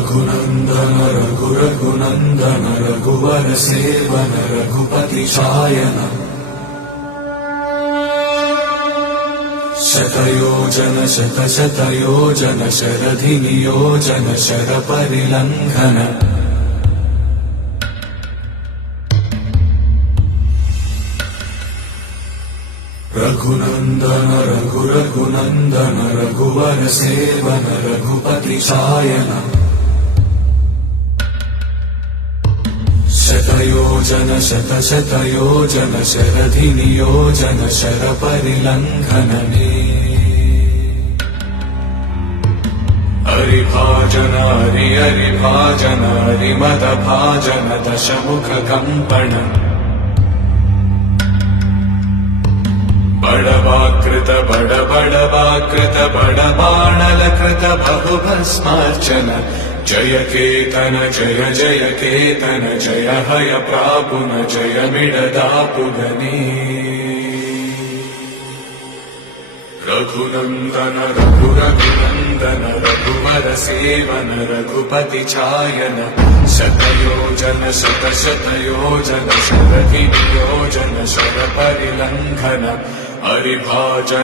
रघुनन्दन रघुनन्दन रघुवर seven Raghupati Shayan शतयोजन शतशतयोजन शरधि नियोजन शरपरिलङ्घन रघुनन्दन रघुनन्दन रघुवर seven Raghupati Shayan शतयोजन शतशतयोजन शरधि नियोजन शरपरिलङ्घन हरिभाजन हरिभाजन हरिमदभाजन दशमुख कंपन बड़वाकृत बड़वाकृत बड़बाणलकृत बहुभस्मार्चन जय केतन जय जय केतन जय हय प्रापुन जय मिडदापुगनी रघुनन्दन रघुनन्दन रघुवर सेवन रघुपति छायन शतयोजन शतशतयोजन शरधि नियोजन शरपरिलङ्घन हरिभाजन